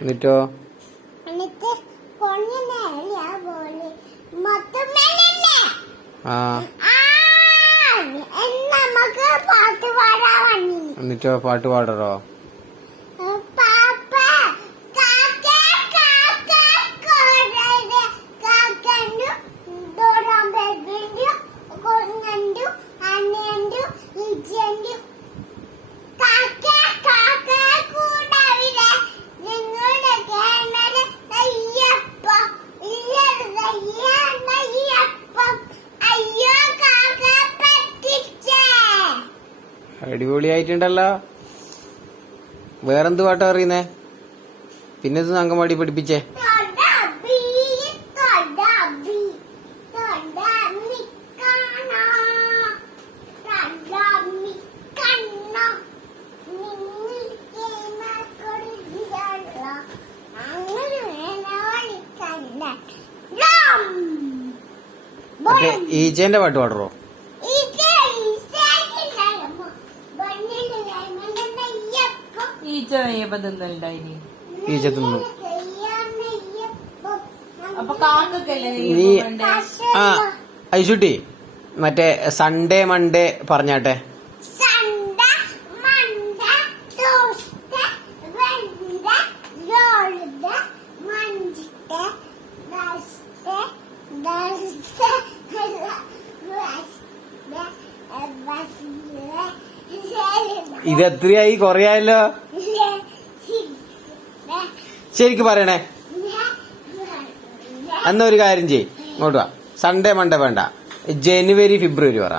എന്നിട്ടോ എന്നിട്ടോ പാട്ട് പാടറോ? അടിപൊളിയായിട്ടുണ്ടല്ലോ. വേറെന്ത് പാട്ടാ അറിയുന്നേ? പിന്നെ ഇത് അങ്കമാടി പഠിപ്പിച്ചേ. മറ്റേ ഈച്ചേന്റെ പാട്ട് പാടറോ? ഈച്ച തിന്നു. നീ ഐശുട്ടി മറ്റേ സൺഡേ മൺഡേ പറഞ്ഞാട്ടെ. ഇത് എത്രയായി? കൊറയായല്ലോ. ശരിക്ക് പറയണേ. എന്നാ ഒരു കാര്യം ചെയ്, ഇങ്ങോട്ട് വാ. സൺഡേ മൺഡേ വേണ്ട, ജനുവരി ഫെബ്രുവരി പറ.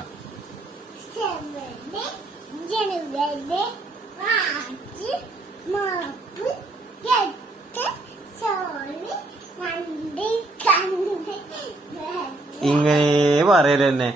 ഇങ്ങനെ പറയലെന്നെ.